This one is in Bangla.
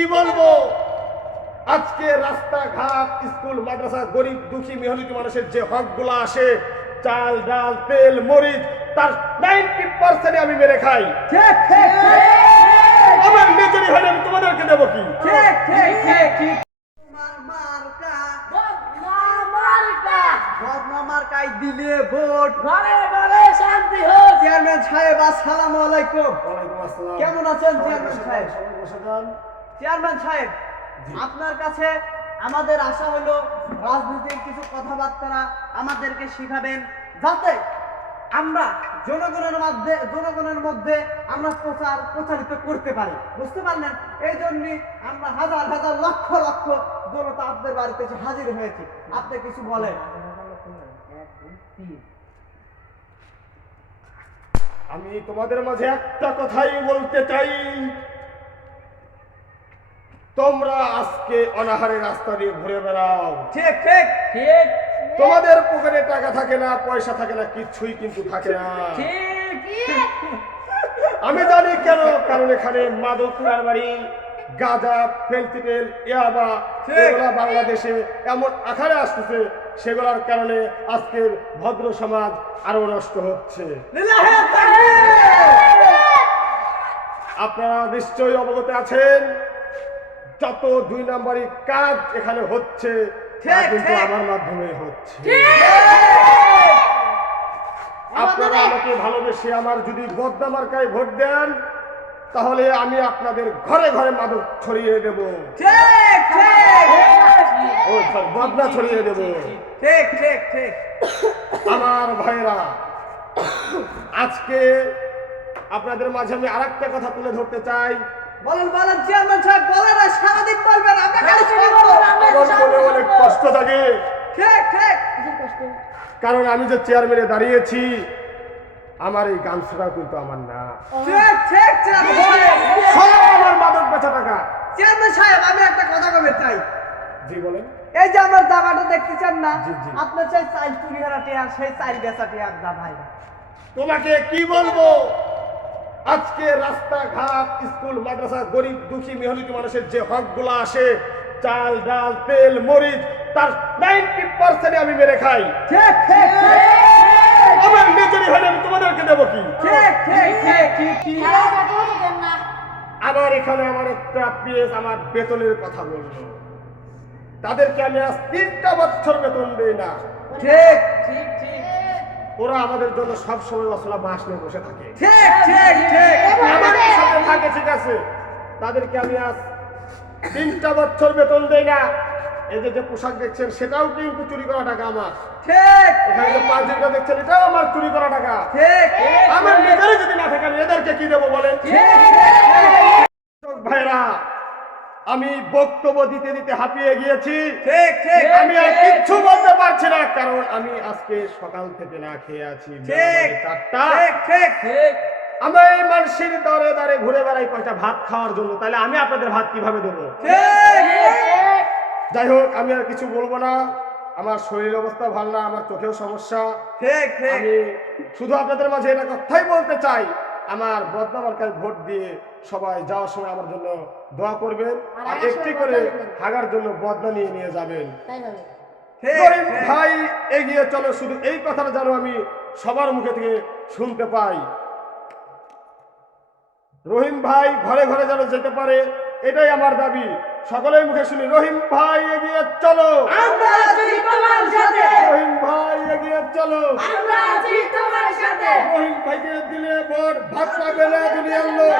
কি বলব? আজকে রাস্তাঘাট স্কুল মাদ্রাসা গরিব দুঃখী মেহনতি মানুষের যে হকগুলো আসে চাল ডাল তেল মরিচ তার নাইনটি পার্সেন্ট আমি মেরে খাই। ঠিক ঠিক আমার নিজেরই হলে আমি তোমাদেরকে দেবো কি? ঠিক ঠিক ঠিক ঠিক। তোমার মার্কা বদনা মার্কাই দিলে ভোট। ঘরে ঘরে শান্তি হোক। চেয়ারম্যান সাহেব আসসালামু আলাইকুম। ওয়ালাইকুম আসসালাম। কেমন আছেন চেয়ারম্যান সাহেব? চেয়ারম্যান সাহেব আপনার কাছে আমাদের আশা হলো রাজনীতির কিছু কথাবার্তা আমাদেরকে শিখাবেন যাতে আমরা জনগণের মধ্যে জনগণের মধ্যে আমরা প্রচার প্রচারিত করতে পারি। বুঝতে পারলেন? এই জন্য আমরা হাজার হাজার লক্ষ লক্ষ জনতা আপনাদের বাড়িতে এসে হাজির হয়েছি। আপনি কিছু বলেন। আমি তোমাদের মাঝে একটা কথাই বলতে চাই। তোমরা আজকে অনাহারে রাস্তা দিয়ে ঘুরে বেড়াও। ঠিক ঠিক ঠিক। তোমাদের পকেটে টাকা থাকে না পয়সা থাকে না কিছুই কিন্তু থাকে না। ঠিক। আমি জানি কেন কারণ এখানে মাদক কারবারি গাঁজা ফেন্সিটেল ইয়াবা। এগুলা বাংলাদেশে এমন আকারে আসতেছে সেগুলোর কারণে আজকের ভদ্র সমাজ আরও নষ্ট হচ্ছে। আপনারা নিশ্চয়ই অবগত আছেন যত দুই নম্বরই কাজ এখানে হচ্ছে ঠিক, কিন্তু আমার মাধ্যমে হচ্ছে। আপনারা আমাকে ভালোবেসে আমার যদি বদনা মার্কায় ভোট দেন তাহলে আমি আপনাদের ঘরে ঘরে মাদক ছড়িয়ে দেব। বদনা ছড়িয়ে দেব। ঠিক ঠিক ঠিক। আমার ভাইরা আজকে আপনাদের মাঝে আমি আরেকটা কথা তুলে ধরতে চাই। বলেন বলেন চেয়ারম্যান সাহেব বলেন আর সারাদিন বলবেন মনে অনেক কষ্ট থাকে। ঠিক ঠিক কারণ আমি যে চেয়ারম্যানে দাঁড়িয়েছি আমার এই গান গামছাটাও কিন্তু আমার না। ঠিক ঠিক চেয়ারম্যান সাহেব সব আমার মাদক বেচা টাকা। চেয়ারম্যান সাহেব আমি একটা কথা কবে চাই। জি বলেন। এই যে আমার দাবাটা দেখতেছেন না। আপনার চাই চাইল চুরি হারাটে আর সেই চাইল বেচাটে আর দা ভাই তোমাকে কি বলব? আজকে রাস্তাঘাট স্কুল মাদ্রাসা গরিব দুঃখী মেহনতি মানুষের যে হকগুলো আসে চাল ডাল তেল মরিচ তার নাইনটি পার্সেন্ট আমি মেরে খাই। আমার নিজেরই হলে আমি তোমাদেরকে দেবো কি? এখানে আমার একটা পিএস আমার বেতনের কথা বলল। তাদেরকে আমি আজ তিনটা বছর বেতন দেই না। ঠিক ঠিক ঠিক। ওরা আমাদের জন্য সব সময় মশলা বাঁশ নিয়ে বসে থাকে। ঠিক ঠিক ঠিক। আমাদের সাথে থাকে ঠিক আছে। তাদেরকে আমি আজ তিনটা বছর বেতন দেই না। এদের যে পোশাক দেখছেন সেটাও কিন্তু চুরি করা টাকা আমার। ঠিক। এখানে যে পাঁচিলটা দেখছেন এটাও আমার চুরি করা টাকা। ঠিক। আমার নিজেরই যদি না থাকে আমি এদেরকে কি দেবো বলেন? ভাইরা আমি বক্তব্য দিতে দিতে হাঁপিয়ে গিয়েছি। ঠিক ঠিক। আমি আর কিচ্ছু বলতে পারছি না। কারণ আমি আজকে সকাল থেকে না খেয়ে আছি আমরা এই মানুষের দরে দরে ঘুরে বেড়াই কয়টা ভাত খাওয়ার জন্য তাহলে আমি আপনাদের ভাত কীভাবে দেবো? যাই হোক আমি আর কিছু বলব না। আমার শরীর অবস্থা ভালো না আমার চোখেও সমস্যা। ঠিক আমি শুধু আপনাদের মাঝে এটা কথাই বলতে চাই আমার বদনামার কাছে ভোট দিয়ে সবাই যাওয়ার সময় আমার জন্য দোয়া করবেন আর একটি করে হাগার জন্য বদনা নিয়ে নিয়ে যাবেন। গরিব। ভাই এগিয়ে চলো শুধু এই কথাটা যেন আমি সবার মুখে থেকে শুনতে পাই। রহিম ভাই ঘরে ঘরে যেন যেতে পারে এটাই আমার দাবি। সকলের মুখে শুনি রহিম ভাই এগিয়ে চলো। আমরা আছি রহিম ভাই এগিয়ে চলো। আমরা আছি তোমার সাথে। রহিম ভাইকে দিলে ভোট ভাত পাবে না দুনিয়ার লোক।